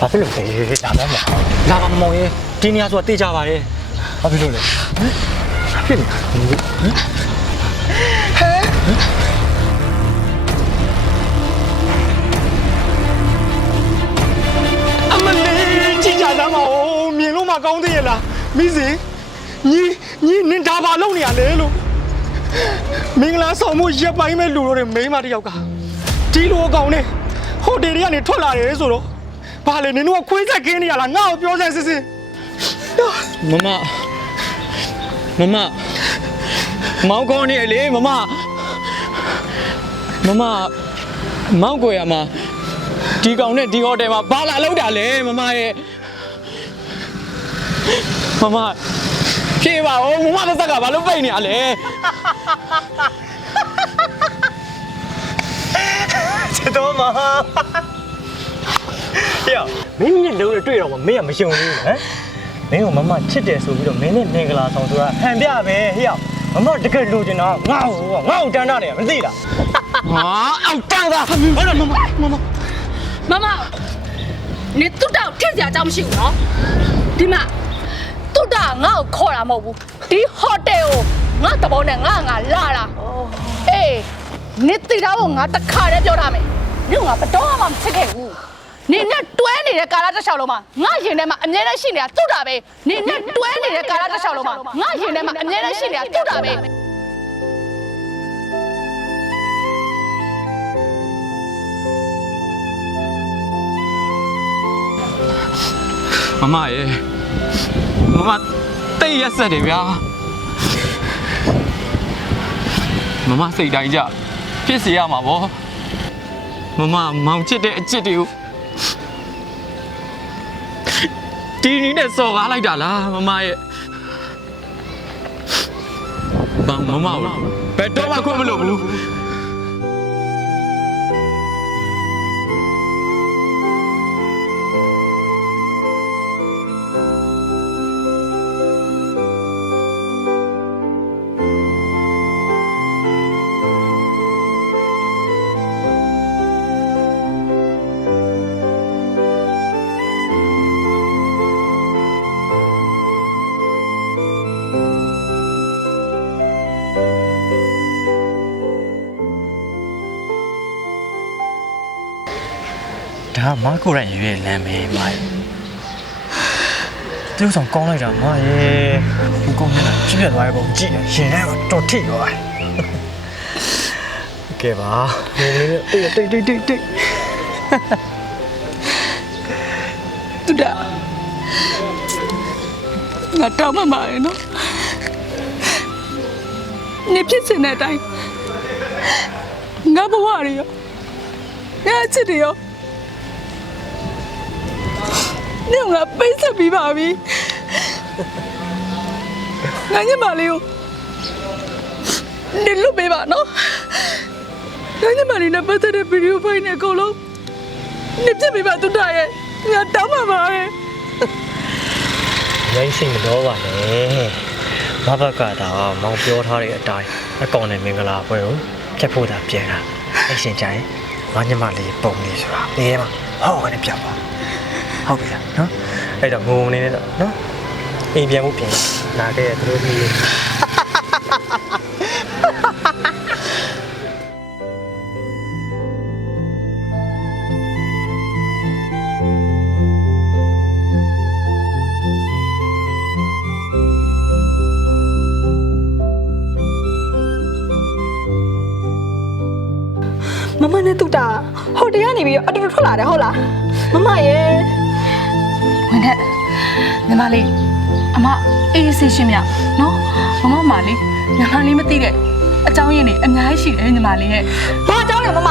ဘာဖြစ်လို့လဲလာပါမောင်ရဲ့ဒီနေရာဆိုတာတေးကြပါတယ်ဘာဖြစ်လို့လဲဖြစ်နေတာအမလေးကြည်ကြသားမအောင်မြင်လို့မကောင်းသေးရဲ့လားမိစေညီနင်ဒါဘာလုပ်နေရလဲလို့မင်္ဂလာဆောင်မှုရက်ပိုင်းမဲ့လူတို့တွေမိန်းမတယောက်ကဒီလိုအကောင်နဲ့ဟိုတယ်တွေကနေထွက်လာတယ်ဆိုတော့ဘာလဲနင်တို့ကခွေးဆက်ခင်းနေရလားငါ့ကိုပြောစမ်းစစ်စစ်မမမောင်ကောင်းနေလေမမမောင်ကိုရမှာဒီကောင်နဲ့ဒီဟိုတယ်မှာဘာလာလောက်တာလဲမမရဲ့မမဖြေပါဦးမမတစ်သက်ကဘာလို့ပိတ်နေရလဲချစ်တော်မဟေ့မင်းမြင့်လုံးတွေ့တော့မင်းကမရှုံဘူးဟမ်မင်းကမမချစ်တယ်ဆိုပြီးတော့မင်းနဲ့မင်္ဂလာဆောင်ဆိုတာဟန်ပြပဲဟေ့မမတကယ်လိုချင်တာငါ့ကိုတန်းတာနေမသိလားဟာအောက်တန်းတာဟုတ်တယ်မမနေတူတောက်ထည့်စရာအကြောင်းမရှိဘူးနော်ဒီမှာတူတာငါ့ကိုခေါ်တာမဟုတ်ဘူးဒီဟိုတယ်ကိုငါတဘောနဲ့ငါလာတာအေးနေတိတာကိုငါတခါတည်းပြောထားမယ်ညငါဘတော်မှမချစ်ခဲ့ဘူးနေနဲ့တွဲနေတဲ့ကာလတစ်လျှောက်လုံးမှာငါရင်ထဲမှာအမြဲတမ်းရှိနေတာတူတာပဲနေနဲ့တွဲနေတဲ့ကာလတစ်လျှောက်လုံးမှာငါရင်ထဲမှာအမြဲတမ်းရှိနေတာတူတာပဲမရေမတိတ်ရက်ဆက်တယ်ဗျာမစိတ်တိုင်းကြဖြစ်စီရမှာဗောမောင်ချစ်တဲ့အချစ်တွေကိုဒီနည်းနဲ့စော်ကားလိုက်တာလားမရဲ့မဘယ်တော့မှခွင့်မလို့ဘူးဒါမကိုရရွေးလမ်းမေးမသူ့ဆောင်ကောင်းလိုက်တာမရေဒီကောင်းနေတာကြည့်ရသွားပုံကြည့်ရင်ထဲမှာတော်ထိရောကဲပါမင်းလေးတိတ်တူတာငါတောင်းမှမရနော်နေဖြစ်စင်တဲ့အတိုင်းငါဘဝရရောငါချစ်တယ်ရောနေငါပိတ်ဆက်ပြီးပါပြီငါညမလေးကိုနေလို့ပေးပါနော်ငါညမလေးနဲ့ပတ်သက်တဲ့ဗီဒီယိုဖိုင်နဲ့အကုန်လုံးနေပြပေးပါတူတာရဲ့ငါတောင်းပါရဲ့ရိုင်းစိတ်မတော်ပါနဲ့မဘကတော့မောင်ပြောထားတဲ့အတိုင်းအကောင်နဲ့မင်္ဂလာပွဲကိုဖြတ်ဖို့သာပြန်တာအဲ့ရှင်ကြရင်ငါညမလေးပုံလေးဆိုတာနေမှာဟောကနေပြပါဟုတ်ပြီလားနော်အဲ့တော့ငုံနေတော့နော်အိမ်ပြန်ဖို့ပြင်လာခဲ့ရသူတို့ကြီးမမနဲ့တူတာဟိုတယ်ကနေပြီးအတူတူထွက်လာတယ်ဟုတ်လားမမရဲ့ဝင်ခဲ့ညီမလေးအမအေးဆေးရှင်းမြနော်မမလေးညီမလေးမသိတဲ့အကြောင်းရင်းတွေအများကြီးရှိတယ်ညီမလေးရဲ့ဘာအကြောင်းလဲမမ